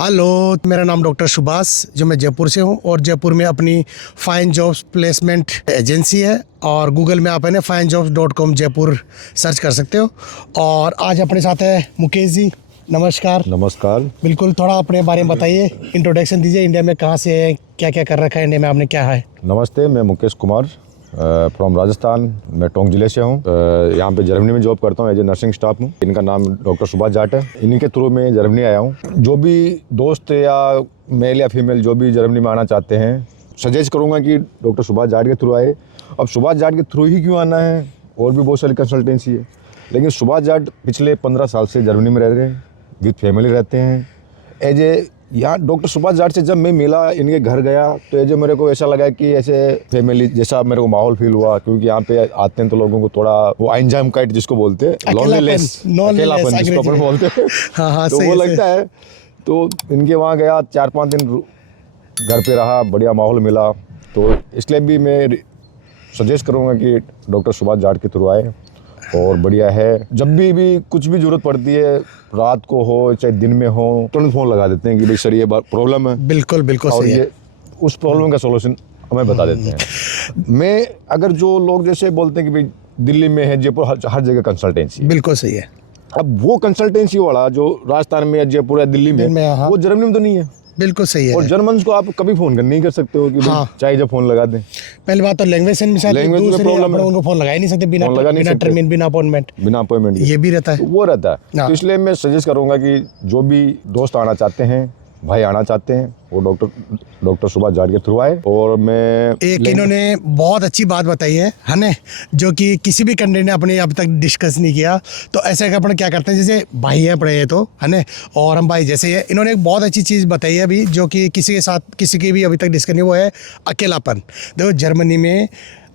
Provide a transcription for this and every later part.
Hello, मेरा नाम doctor Subhash, जो मैं जयपुर से हूँ और जयपुर में अपनी फाइन जॉब्स प्लेसमेंट एजेंसी है और गूगल में आप है ना finejobs.com जयपुर सर्च कर सकते हो। और आज अपने साथ है मुकेश जी। नमस्कार। नमस्कार। बिल्कुल, थोड़ा अपने बारे में बताइए, इंट्रोडक्शन दीजिए, इंडिया में कहाँ से है, क्या क्या कर रखा है इंडिया में आपने, क्या है। नमस्ते, मैं मुकेश कुमार फ्रॉम राजस्थान। मैं टोंक जिले से हूँ। यहाँ पे जर्मनी में जॉब करता हूँ एज ए नर्सिंग स्टाफ हूँ। इनका नाम डॉक्टर सुभाष जाट है। इन्हीं के थ्रू मैं जर्मनी आया हूँ। जो भी दोस्त या मेल या फीमेल जो भी जर्मनी में आना चाहते हैं, सजेस्ट करूँगा कि डॉक्टर सुभाष जाट के थ्रू आए। अब सुभाष जाट के थ्रू ही क्यों आना है, और भी बहुत सारी कंसल्टेंसी है, लेकिन सुभाष जाट पिछले 15 साल से जर्मनी में रह रहे हैं, विद फैमिली रहते हैं। एज ए यहाँ डॉक्टर सुभाष जाट से जब मैं मिला, इनके घर गया, तो ये जो मेरे को ऐसा लगा कि ऐसे फैमिली जैसा मेरे को माहौल फील हुआ। क्योंकि यहाँ पे आते हैं तो लोगों को थोड़ा वो आइंजामकाइट जिसको बोलते हैं, लोनलीनेस, अकेलापन जिसको अपन बोलते हैं, हाँ, तो वो लगता है। तो इनके वहाँ गया, 4-5 दिन घर पे रहा, बढ़िया माहौल मिला। तो इसलिए भी मैं सजेस्ट करूँगा कि डॉक्टर सुभाष जाट के थ्रू आए, और बढ़िया है। जब भी कुछ भी जरूरत पड़ती है, रात को हो चाहे दिन में हो, तुरंत फोन लगा देते हैं कि भाई सर ये प्रॉब्लम है। बिल्कुल बिल्कुल और सही है। ये उस प्रॉब्लम का सॉल्यूशन हमें बता देते हैं। मैं अगर जो लोग जैसे बोलते हैं कि भाई दिल्ली में है, जयपुर, हर जगह कंसल्टेंसी, बिल्कुल सही है। अब वो कंसल्टेंसी वाला जो राजस्थान में या जयपुर या दिल्ली में, वो जर्मनी में तो नहीं है। बिल्कुल सही है। और जर्मन को आप कभी फोन नहीं कर सकते हो कि चाहे जब फोन लगा दें। पहली बात तो लैंग्वेज में प्रॉब्लम है, उनको फोन लगा ही नहीं सकते बिना टर्मिन, बिना अपॉइंटमेंट ये भी रहता है, वो रहता है। तो इसलिए मैं सजेस्ट करूंगा कि जो भी दोस्त आना चाहते हैं, भाई आना चाहते हैं, वो डॉक्टर सुभाष जाट के थ्रू आए। और मैं इन्होंने बहुत अच्छी बात बताई है ना, जो कि किसी भी कैंडिडेट ने अपने अब तक डिस्कस नहीं किया। तो ऐसे अपन क्या करते हैं, जैसे भाई है अपने, ये तो है ना, और हम भाई जैसे है। इन्होंने एक बहुत अच्छी चीज़ बताई है अभी, जो कि किसी के साथ किसी की भी अभी तक डिस्कस नहीं, वो है अकेलापन। देखो जर्मनी में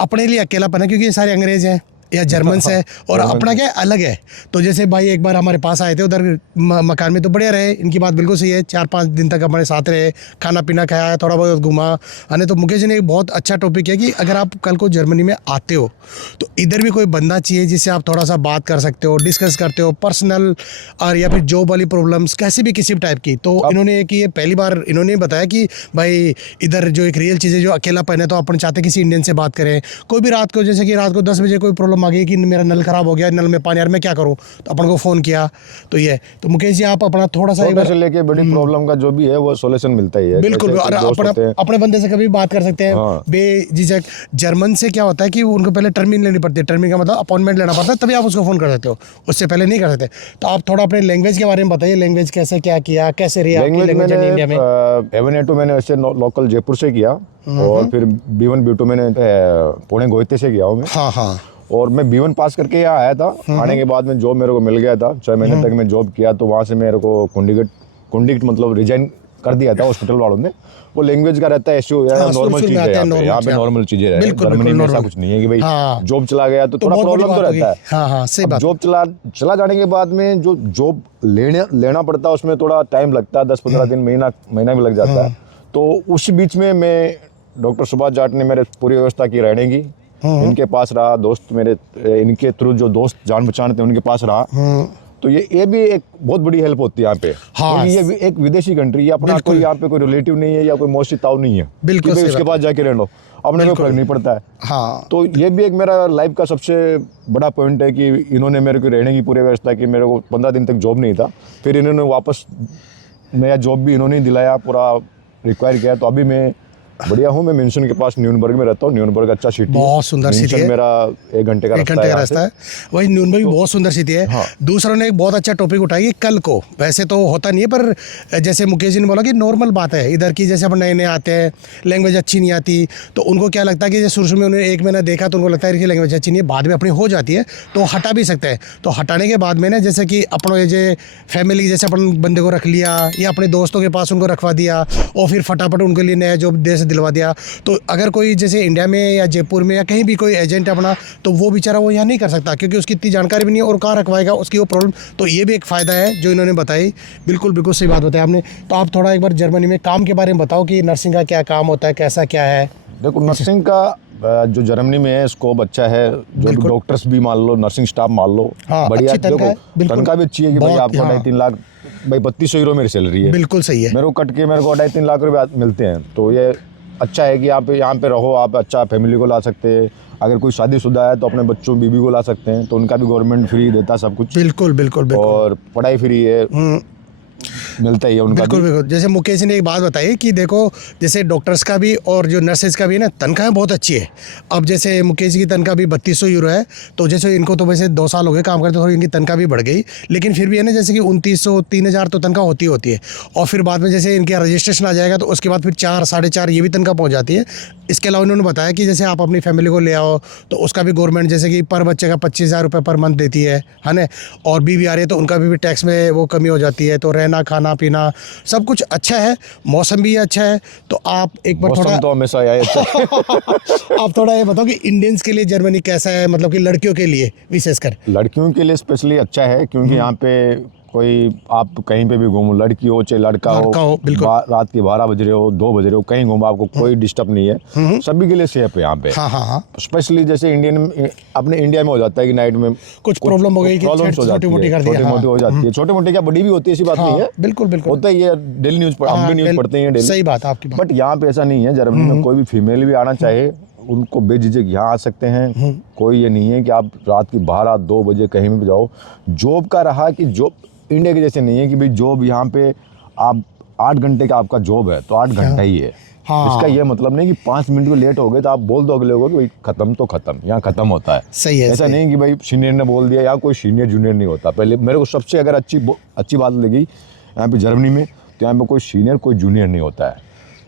अपने लिए अकेलापन है, क्योंकि ये सारे अंग्रेज हैं या जर्मन्स है, और अपना क्या अलग है। तो जैसे भाई एक बार हमारे पास आए थे उधर मकान में, तो बढ़िया रहे, इनकी बात बिल्कुल सही है। 4-5 दिन तक हमारे साथ रहे, खाना पीना खाया, थोड़ा बहुत घुमा है। तो मुकेश जी ने एक बहुत अच्छा टॉपिक है कि अगर आप कल को जर्मनी में आते हो तो इधर भी कोई बंदा चाहिए जिससे आप थोड़ा सा बात कर सकते हो, डिस्कस करते हो, पर्सनल और या फिर जॉब वाली प्रॉब्लम्स कैसी भी किसी भी टाइप की। तो इन्होंने कि ये पहली बार इन्होंने बताया कि भाई इधर जो एक रियल चीज़ है, जो अकेलापन है, तो अपन चाहते किसी इंडियन से बात करें। कोई भी रात को, जैसे कि रात को 10 बजे कोई प्रॉब्लम आ गई कि मेरा नल खराब हो गया, नल में पानी, यार मैं क्या करूं, तो अपन को फ़ोन किया। तो ये तो मुकेश जी आप अपना थोड़ा सा से लेके बड़ी प्रॉब्लम का जो भी है वो सॉल्यूशन मिलता ही है। बिल्कुल, और अपने बंदे से कभी बात कर सकते हैं बेझिझक। जर्मन से क्या होता है कि उनको पहले टर्मिन लेनी पड़ती है, टर्मिन का मतलब अपॉइंटमेंट लेना पड़ता है, तभी आप उसको फ़ोन कर सकते हो, उससे पहले नहीं कर सकते। तो आप थोड़ा अपने लैंग्वेज के बारे में बताइए, लैंग्वेज कैसे क्या किया, कैसे रही आपकी लैंग्वेज इंडिया में। A1 A2 मैंने वैसे लोकल जयपुर से किया, और फिर B1 B2 मैंने पुणे गोइते से किया हूँ मैं। हाँ। और मैं B1 पास करके यहाँ आया था। आने के बाद में जॉब मेरे को मिल गया था, 6 महीने तक मैं जॉब किया। तो वहाँ से मेरे को कुंडिगट मतलब रिजाइन कर दिया था हॉस्पिटल वालों ने। वो लैंग्वेज का रहता है इशू, नॉर्मल चीज़ है यहाँ पे नॉर्मल चीज़ें है। जर्मनी में ऐसा कुछ नहीं है कि भाई जॉब चला गया तो थोड़ा प्रॉब्लम तो रहता है। हाँ, सही बात। जॉब चला जाने के बाद में जो जॉब लेना पड़ता है, उसमें थोड़ा टाइम लगता है, 10-15 दिन, महीना भी लग जाता है। तो उस बीच में मैं डॉक्टर सुभाष जाट ने मेरे पूरी व्यवस्था की रहने की। इनके पास रहा, दोस्त मेरे, इनके थ्रू जो दोस्त जान पहचान थे उनके पास रहा। तो ये भी एक बहुत बड़ी हेल्प होती है यहाँ पे। हाँ, ये एक विदेशी कंट्री है, अपना कोई यहाँ पे कोई रिलेटिव नहीं है या कोई मौसी ताऊ नहीं है, बिल्कुल उसके पास जाके रह लो, अपने को फर्क नहीं पड़ता है। हाँ, तो ये भी एक मेरा लाइफ का सबसे बड़ा पॉइंट है कि इन्होंने मेरे को रहने की पूरी व्यवस्था की। मेरे को 15 दिन तक जॉब नहीं था, फिर इन्होंने वापस नया जॉब भी इन्होंने दिलाया, पूरा रिक्वायर किया। तो अभी मैं बढ़िया हूँ। मैं म्यूनसन के पास न्यूनबर्ग में रहता हूँ। न्यूनबर्ग अच्छा सिटी, बहुत सुंदर सिटी है। मेरा 1 घंटे का रास्ता है। वही न्यूनबर्ग बहुत सुंदर सिटी है। हाँ। दूसरों ने एक बहुत अच्छा टॉपिक उठाया, कल को वैसे तो होता नहीं है, पर जैसे मुकेश जी ने बोला कि नॉर्मल बात है इधर की, जैसे अपन नए आते हैं, लैंग्वेज अच्छी नहीं आती, तो उनको क्या लगता है कि शुरू में उन्हें 1 महीना देखा तो उनको लगता है कि लैंग्वेज अच्छी नहीं है, बाद में अपनी हो जाती है तो हटा भी सकते हैं। तो हटाने के बाद में ना, जैसे कि अपनों जो फैमिली, जैसे अपन बंदे को रख लिया या अपने दोस्तों के पास उनको रखवा दिया, और फिर फटाफट उनके लिए नया जॉब दे से दिलवा दिया। तो अगर कोई जैसे इंडिया में या जयपुर में या कहीं भी कोई एजेंट अपना, तो वो बेचारा वो यहाँ नहीं कर सकता, क्योंकि उसकी इतनी जानकारी भी नहीं है, और कहाँ रखवाएगा, उसकी वो प्रॉब्लम। तो ये भी एक फ़ायदा है जो इन्होंने बताई। बिल्कुल सही बात बताई आपने। तो आप थोड़ा एक बार जर्मनी में काम के बारे में बताओ कि नर्सिंग का क्या काम होता है, कैसा क्या है। देखो, नर्सिंग का जो जर्मनी में है स्कोप अच्छा है। जो डॉक्टर्स भी मान लो, नर्सिंग स्टाफ मान लो, बढ़िया। देखो तनख्वाह भी अच्छी है कि भाई आपको 2.5-3 लाख भाई 3200 यूरो मेरी सैलरी है, बिल्कुल सही है। मेरे को कट के मेरे को 2.5-3 लाख रुपए मिलते हैं। तो ये अच्छा है कि आप यहाँ पे रहो, आप अच्छा फैमिली को ला सकते हैं। अगर कोई शादीशुदा है तो अपने बच्चों बीबी को ला सकते हैं, तो उनका भी गवर्नमेंट फ्री देता है सब कुछ। बिल्कुल बिल्कुल बिल्कुल। और पढ़ाई फ्री है, मिलता ही है उनका बिल्कुल भी। बिल्कुल। जैसे मुकेश जी ने एक बात बताई कि देखो जैसे डॉक्टर्स का भी और जो नर्सेज का भी है ना, तनख्वाहें बहुत अच्छी है। अब जैसे मुकेश जी की तनख्वाह भी 3200 यूरो है, तो जैसे इनको तो वैसे 2 साल हो गए काम करते, थोड़ी इनकी तनख्वाह भी बढ़ गई, लेकिन फिर भी है ना जैसे कि 2900 3000 तो तनख्वाह होती है। और फिर बाद में जैसे इनका रजिस्ट्रेशन आ जाएगा तो उसके बाद फिर 4 4.5 ये भी तनख्वाह पहुँच जाती है। इसके अलावा उन्होंने बताया कि जैसे आप अपनी फैमिली को ले आओ तो उसका भी गवर्नमेंट जैसे कि पर बच्चे का 25,000 रुपये पर मंथ देती है ना। और बीवी आ रही है तो उनका भी टैक्स में वो कमी हो जाती है। तो रहना खाना पीना सब कुछ अच्छा है, मौसम भी अच्छा है। तो आप एक बार थोड़ा मौसम तो हमेशा यही अच्छा है। आप थोड़ा ये बताओ कि इंडियंस के लिए जर्मनी कैसा है, मतलब कि लड़कियों के लिए विशेषकर। लड़कियों के लिए स्पेशली अच्छा है, क्योंकि यहाँ पे कोई आप कहीं पे भी घूमो, लड़की हो चाहे लड़का हो, बिल्कुल। रात के 12 बज रहे हो 2 बज रहे हो, कहीं घूमो, आपको कोई डिस्टर्ब नहीं है, सभी के लिए सेफ है यहाँ पे। हाँ हाँ हाँ। स्पेशली जैसे अपने इंडिया में हो जाता है कि नाइट में कुछ प्रॉब्लम हो गई कि छोटी मोटी कर दी, छोटी मोटी हो जाती है, छोटी मोटी क्या बड़ी भी होती है, ऐसी बात नहीं है। बिल्कुल बिल्कुल होता ही है, डेली न्यूज हम भी न्यूज पढ़ते हैं डेली। सही बात है आपकी बात। बट यहाँ पे ऐसा नहीं है। जर्मनी में कोई भी फीमेल भी आना चाहे उनको बेझिझक यहाँ आ सकते हैं। कोई ये नहीं है कि आप रात की 12-2 बजे कहीं भी जाओ। जॉब का रहा कि जॉब इंडिया के जैसे नहीं है कि भाई जॉब यहाँ पे आप 8 घंटे का आपका जॉब है तो 8 घंटा ही है। हाँ। इसका ये मतलब नहीं कि 5 मिनट को लेट हो गए तो आप बोल दो अगले को कि भाई खत्म तो खत्म, यहाँ खत्म होता है। सही है। ऐसा नहीं कि भाई सीनियर ने बोल दिया, यहाँ कोई सीनियर जूनियर नहीं होता। पहले मेरे को सबसे अगर अच्छी बात लगी यहाँ पे जर्मनी में, तो यहाँ पे कोई सीनियर कोई जूनियर नहीं होता है।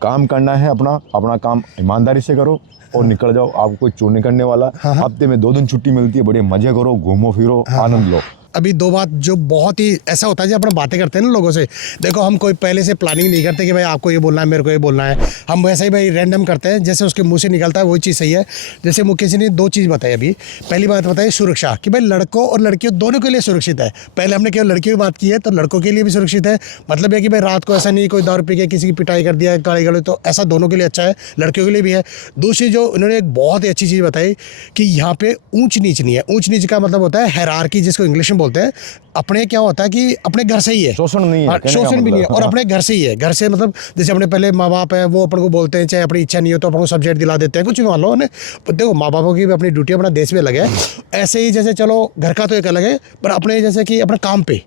काम करना है अपना काम ईमानदारी से करो और निकल जाओ। आपको कोई चोर नहीं करने वाला। हफ्ते में 2 दिन छुट्टी मिलती है, बड़े मजे करो, घूमो फिरो, आनंद लो। अभी 2 बात जो बहुत ही ऐसा होता है जब अपन बातें करते हैं ना लोगों से, देखो हम कोई पहले से प्लानिंग नहीं करते कि भाई आपको ये बोलना है मेरे को ये बोलना है, हम वैसे ही भाई रैंडम करते हैं, जैसे उसके मुंह से निकलता है वही चीज़ सही है। जैसे मुकेश जी ने 2 चीज़ बताई अभी। पहली बात बताई सुरक्षा, कि भाई लड़कों और लड़कियों दोनों के लिए सुरक्षित है। पहले हमने केवल लड़कियों की बात की है, तो लड़कों के लिए भी सुरक्षित है। मतलब है कि भाई रात को ऐसा नहीं कोई दारू पी के किसी की पिटाई कर दिया गाली गलौज, तो ऐसा दोनों के लिए अच्छा है, लड़कियों के लिए भी है। दूसरी जो उन्होंने एक बहुत ही अच्छी चीज़ बताई कि यहाँ पे ऊंच नीच नहीं है। ऊंच नीच का मतलब होता है हायरार्की, जिसको इंग्लिश में बोलते हैं। अपने क्या होता है कि अपने घर से ही है, शोषण नहीं है, शोषण भी नहीं है, और अपने घर से ही है। घर से मतलब जैसे अपने पहले माँ बाप है वो अपन को बोलते हैं, चाहे अपनी इच्छा नहीं हो तो अपन को सब्जेक्ट दिला देते हैं, कुछ भी मान लो ने। देखो माँ बापों की भी अपनी ड्यूटी, अपना देश भी अलग है। ऐसे ही जैसे चलो घर का तो एक अलग है, पर अपने जैसे कि अपने काम पे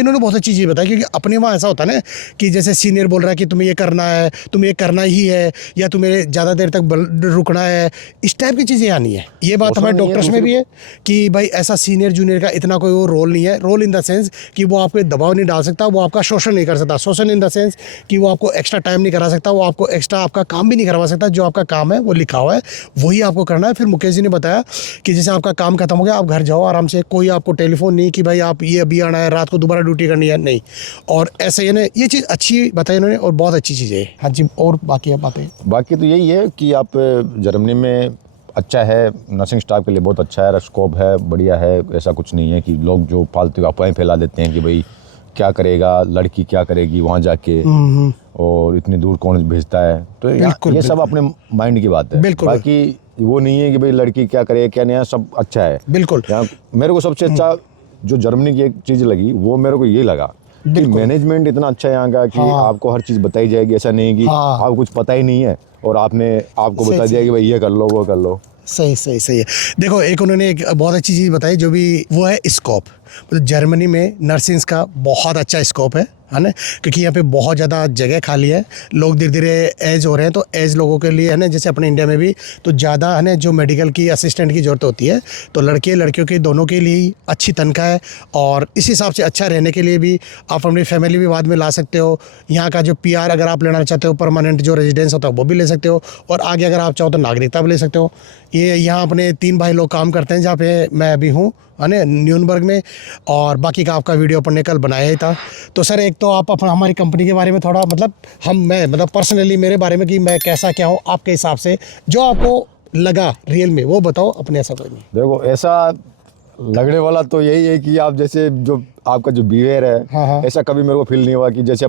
इन्होंने बहुत अच्छी चीज़ बताई। क्योंकि अपने वहाँ ऐसा होता है ना कि जैसे सीनियर बोल रहा है कि तुम्हें ये करना है, तुम्हें ये करना ही है, या तुम्हें ज़्यादा देर तक रुकना है, इस टाइप की चीज़ें यहाँ नहीं है। ये बात हमारे डॉक्टर्स में भी है कि भाई ऐसा सीनियर जूनियर का इतना कोई वो रोल नहीं है। रोल इन द सेंस कि वो आपको दबाव नहीं डाल सकता, वो आपका शोषण नहीं कर सकता। शोषण इन द सेंस कि वो आपको एक्स्ट्रा टाइम नहीं करा सकता, वो आपको एक्स्ट्रा आपका काम भी नहीं करवा सकता। जो आपका काम है वो लिखा हुआ है, वही आपको करना है। फिर मुकेश जी ने बताया कि जैसे आपका काम खत्म हो गया, आप घर जाओ आराम से, कोई आपको टेलीफोन नहीं कि भाई आप ये अभी आना है, रात को दोबारा ड्यूटी करनी है, नहीं। और ऐसे ये चीज़ अच्छी बताई इन्होंने, और बहुत अच्छी चीज़ है। हाँ जी, और बाकी आप बातें। बाकी तो यही है कि आप जर्मनी में अच्छा है, नर्सिंग स्टाफ के लिए बहुत अच्छा है, स्कोप है, बढ़िया है। ऐसा कुछ नहीं है कि लोग जो फालतू अफवाहें फैला देते हैं कि भाई क्या करेगा लड़की, क्या करेगी वहाँ जाके, और इतनी दूर कौन भेजता है। तो ये सब अपने माइंड की बात है। बाकी वो नहीं है कि भाई लड़की क्या करे क्या नहीं है, सब अच्छा है। बिल्कुल। मेरे को सबसे अच्छा जो जर्मनी की एक चीज़ लगी वो मेरे को ये लगा कि मैनेजमेंट इतना अच्छा है यहाँ का कि आपको हर चीज़ बताई जाएगी। ऐसा नहीं कि आपको कुछ पता ही नहीं है और आपको बता दिया कि भाई ये कर लो वो कर लो। सही है। देखो एक उन्होंने एक बहुत अच्छी चीज़ बताई जो भी वो है स्कोप। मतलब जर्मनी में नर्सिंग्स का बहुत अच्छा स्कोप है ना, क्योंकि यहाँ पे बहुत ज़्यादा जगह खाली है, लोग धीरे धीरे एज हो रहे हैं, तो एज लोगों के लिए है ना, जैसे अपने इंडिया में भी तो ज़्यादा है ना जो मेडिकल की असिस्टेंट की ज़रूरत होती है, तो लड़के लड़कियों के दोनों के लिए अच्छी तनख्वाह है। और इस हिसाब से अच्छा रहने के लिए भी आप अपनी फैमिली भी बाद में ला सकते हो। यहाँ का जो PR अगर आप लेना चाहते हो, परमानेंट जो रेजिडेंस होता है वो भी ले सकते हो, और आगे अगर आप चाहो तो नागरिकता भी ले सकते हो। ये यहाँ अपने 3 भाई लोग काम करते हैं जहाँ पे मैं अभी हूँ है ना, न्यूनबर्ग में। और बाकी का आपका वीडियो अपन ने कल बनाया ही था। तो सर एक तो आप अपना हमारी कंपनी के बारे में थोड़ा मतलब पर्सनली मेरे बारे में कि मैं कैसा क्या हूँ आपके हिसाब से, जो आपको लगा रियल में वो बताओ, अपने ऐसा कोई नहीं। देखो ऐसा लगने वाला तो यही है कि आप जैसे जो आपका जो बिहेवियर है, ऐसा कभी मेरे को फील नहीं हुआ कि जैसे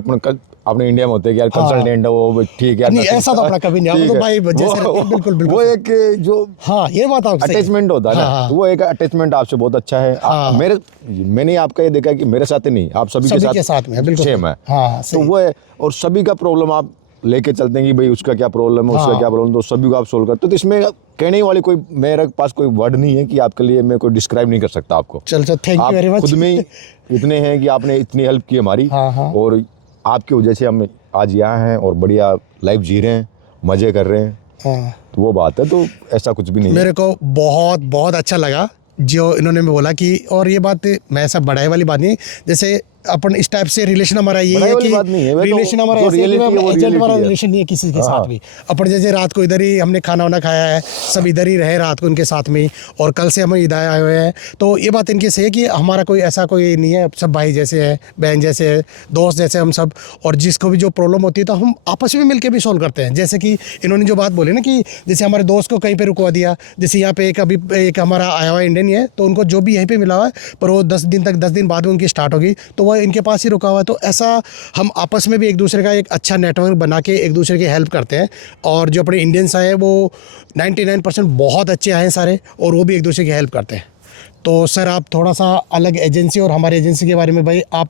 अपने इंडिया में होते हैं कि यार कंसल्टेंट है वो ठीक है, नहीं ऐसा तो अपना कभी नहीं, हम ठीक तो है। भाई जैसे रहते हैं, बिल्कुल वो बिल्कुल एक जो हाँ ये बात आप सही है। अटैचमेंट होता है ना, हाँ, हाँ। तो वो एक अटैचमेंट आपसे बहुत अच्छा है। मैंने आपका ये देखा कि मेरे साथ ही नहीं, आप सभी के साथ में है, बिल्कुल सेम है। हाँ तो सही। वो है, और सभी का प्रॉब्लम आप लेके चलते हैं कि भाई उसका क्या प्रॉब्लम है, उसका क्या प्रॉब्लम, तो सभी को आप सोल्व करते हो। तो इसमें कहने वाली कोई मेरे पास कोई वर्ड नहीं है कि आपके लिए मैं कोई डिस्क्राइब नहीं कर सकता आपको। चल थैंक यू वेरी आप मच। खुद में ही इतने हैं कि आपने इतनी हेल्प की हमारी, हाँ, हाँ। और आपकी वजह से हम आज यहाँ हैं और बढ़िया लाइफ जी रहे हैं, मज़े कर रहे हैं। हाँ तो वो बात है, तो ऐसा कुछ भी नहीं है। मेरे को बहुत बहुत अच्छा लगा जो इन्होंने बोला कि, और ये बात मैं ऐसा बढ़ाई वाली बात नहीं, जैसे अपन इस टाइप से रिलेशन हमारा ये बढ़ाई है वाली कि बात नहीं है, वो तो रिलेशन हमारा जो ऐसे है कि reality है, वो एजेंट वाला reality है। रिलेशन नहीं है किसी के हाँ। साथ भी। अपन जैसे रात को इधर ही हमने खाना वाना खाया है, सब इधर ही रहे रात को उनके साथ में ही, और कल से हम इधर आए हुए हैं। तो ये बात इनके से है कि हमारा कोई ऐसा कोई नहीं है, सब भाई जैसे है, बहन जैसे है, दोस्त जैसे हम सब, और जिसको भी जो प्रॉब्लम होती है तो हम आपस में मिलकर भी सोल्व करते हैं। जैसे कि इन्होंने जो बात बोली ना कि जैसे हमारे दोस्त को कहीं पे रुकवा दिया, जैसे यहाँ पे एक हमारा आया हुआ इंडियन ही है, तो उनको जो भी यहीं पे मिला हुआ है, पर वो 10 दिन बाद में उनकी स्टार्ट होगी, तो वह इनके पास ही रुका हुआ है। तो ऐसा हम आपस में भी एक दूसरे का एक अच्छा नेटवर्क बना के एक दूसरे की हेल्प करते हैं। और जो अपने इंडियंस आए हैं वो 99% बहुत अच्छे आए हैं सारे, और वो भी एक दूसरे की हेल्प करते हैं। तो सर आप थोड़ा सा अलग एजेंसी और हमारी एजेंसी के बारे में भाई आप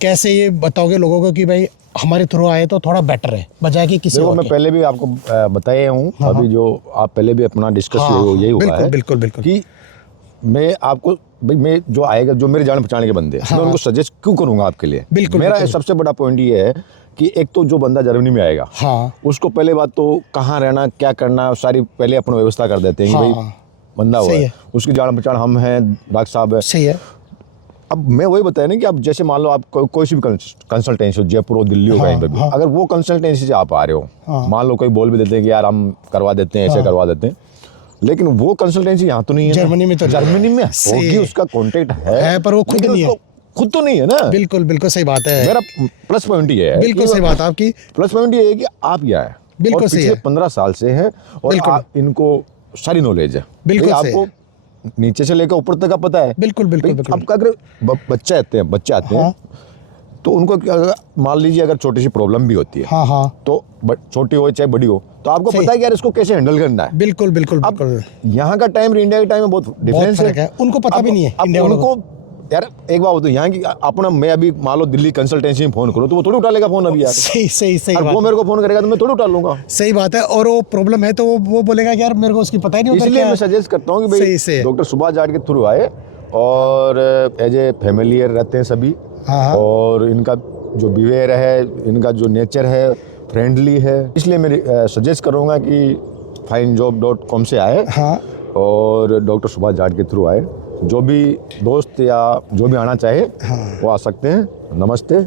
कैसे ये बताओगे लोगों को कि भाई हमारे थ्रू आए तो थोड़ा बेटर है बजाय कि किसी देखो और मैं के। पहले भी आपको बताया हूँ, अभी जो आप पहले भी अपना डिस्कस यही हुआ बिल्कुल है बिल्कुल बिल्कुल कि मैं आपको भाई, मैं जो आएगा, जो मेरे जान पहचान के बंदे हैं, मैं उनको सजेस्ट क्यों करूंगा आपके लिए। बिल्कुल, मेरा बिल्कुल। सबसे बड़ा पॉइंट ये है कि एक तो जो बंदा जर्मनी में आएगा, हाँ उसको पहले बात तो कहाँ रहना, क्या करना, सारी पहले अपनी व्यवस्था कर देते हैं कि भाई हाँ बंदा हुआ सही है, है। उसकी जान पहचान हम हैं, डॉक्टर साहब है। सही है। अब मैं वही बताया ना कि आप जैसे मान लो आप कोई सी भी कंसल्टेंसी हो, जयपुर हो, दिल्ली हो, कहीं पे भी, अगर वो कंसल्टेंसी से आप आ रहे हो, मान लो कोई बोल भी देते हैं कि यार हम करवा देते हैं, ऐसे करवा देते हैं, लेकिन वो कंसल्टेंसी यहाँ तो नहीं है, जर्मनी में तो नहीं है। जर्मनी में सही होगी, है। उसका कॉन्टेक्ट है, पर वो खुद लेकिन नहीं है। उसको खुद तो नहीं है ना। बिल्कुल बिल्कुल सही बात है। मेरा प्लस पॉइंट ये है, बिल्कुल सही बात है आपकी। प्लस पॉइंट ये है कि आप यहाँ है, बिल्कुल और सही पिछले है। 15 साल से है, और बिल्कुल। इनको सारी नॉलेज है। बिल्कुल भाई सही। आपको नीचे से लेकर ऊपर तक का पता है। बिल्कुल बिल्कुल भाई, बिल्कुल। आपका अगर बच्चे आते हैं तो उनको मान लीजिए अगर छोटी सी प्रॉब्लम भी होती है, हाँ हाँ तो छोटी हो चाहे बड़ी हो, तो आपको सही। पता है कि यार इसको कैसे हैंडल करना है। बिल्कुल बिल्कुल अब बिल्कुल। यहाँ का टाइम इंडिया के टाइम में बहुत डिफरेंस फर्क है। उनको पता भी नहीं है, अब इंडिया वालों को। उनको यार एक बात होती है यहाँ की, अपना मैं अभी मान लो दिल्ली कंसल्टेंसी में फोन करूँ तो वो थोड़ी उठा लेगा फोन अभी यार, सही सही सही और बात वो मेरे को फोन करेगा तो मैं थोड़ी उठा लूंगा। सही बात है। और वो प्रॉब्लम है तो वो बोलेगा कि यार मेरे को उसकी पता ही नहीं होता इसलिए क्या मैं है। सजेस्ट करता हूँ कि सही भाई से। डॉक्टर सुभाष जाट के थ्रू आए, और एज ए फैमिलियर रहते हैं सभी, हाँ। और इनका जो बिहेवियर है, इनका जो नेचर है, फ्रेंडली है, इसलिए मैं सजेस्ट करूँगा कि finejob.com से आए, हाँ और डॉक्टर सुभाष जाट के थ्रू आए। जो भी दोस्त या जो भी आना चाहे वो आ सकते हैं। नमस्ते।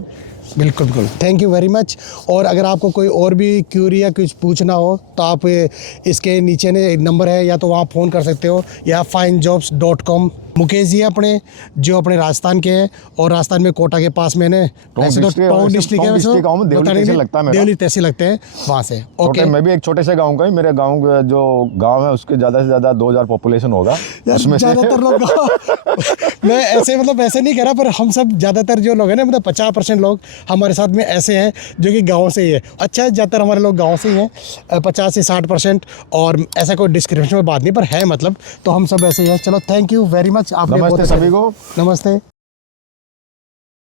बिल्कुल बिल्कुल, थैंक यू वेरी मच। और अगर आपको कोई और भी क्यूरी या कुछ पूछना हो तो आप इसके नीचे ने एक नंबर है, या तो वहाँ फ़ोन कर सकते हो, या finejobs.com। मुकेश जी अपने जो अपने राजस्थान के हैं, और राजस्थान में कोटा के पास में ने वैसे तो टोंक डिस्ट्रिक्ट है, वैसे देवली तहसील लगता है मेरा। देवली तहसील लगते हैं वहाँ से। ओके मैं भी एक छोटे से गांव का ही, मेरे गांव का जो गांव है उसके ज़्यादा से ज़्यादा 2000 पॉपुलेशन होगा, उसमें से ज़्यादातर लोग मैं ऐसे मतलब ऐसे नहीं कह रहा, पर हम सब ज़्यादातर जो लोग हैं ना, मतलब 50% लोग हमारे साथ में ऐसे हैं जो कि गाँव से ही है। अच्छा, ज़्यादातर हमारे लोग गाँव से ही हैं, 50 से 60%, और ऐसा कोई डिस्क्रिप्शन में बात नहीं, पर है मतलब, तो हम सब ऐसे ही हैं। चलो थैंक यू वेरी मच। आपने नमस्ते बहुत अच्छा- सभी को। नमस्ते।